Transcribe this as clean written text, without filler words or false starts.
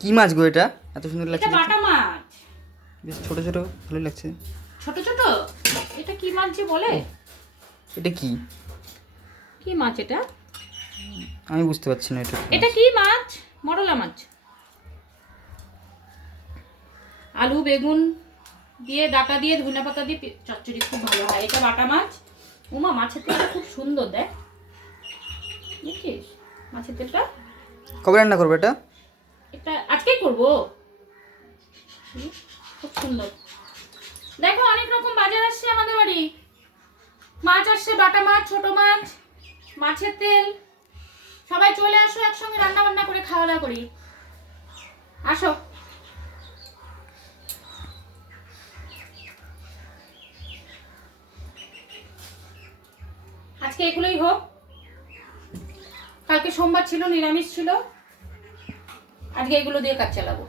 কি মাছ গো এটা? এত সুন্দর এটা লাগছে বাটা মাছ। বেশ ছোট ছোট, ভালো লাগছে। ছোট ছোট? এটা কি মাছ যে বলে? এটা কি? কি মাছ এটা? আমি বুঝতে পারছি না এটা। এটা কি মাছ? মরলা মাছ। আলু বেগুন দিয়ে ডাটা দিয়ে ধনে পাতা দিয়ে চচ্চড়ি খুব ভালো হয়। এটা বাটা মাছ। উমা, মাছের তেলটা খুব সুন্দর, দেখ দেখিস মাছের তেলটা। কবে রান্না করবে এটা? এটা আজকেই করবো। খুব সুন্দর। দেখো অনেক রকম বাজার আসছে আমাদের বাড়ি। মাছ আসছে, বাটা মাছ, ছোট মাছ, মাছের তেল। সবাই চলে আসো, একসঙ্গে রান্না বান্না করে খাওয়া দাওয়া করি। আসো। আজকে এগুলোই হোক। কালকে সোমবার ছিল, নিরামিষ ছিল। আজকে এগুলো দিয়ে কাজ চালাবো।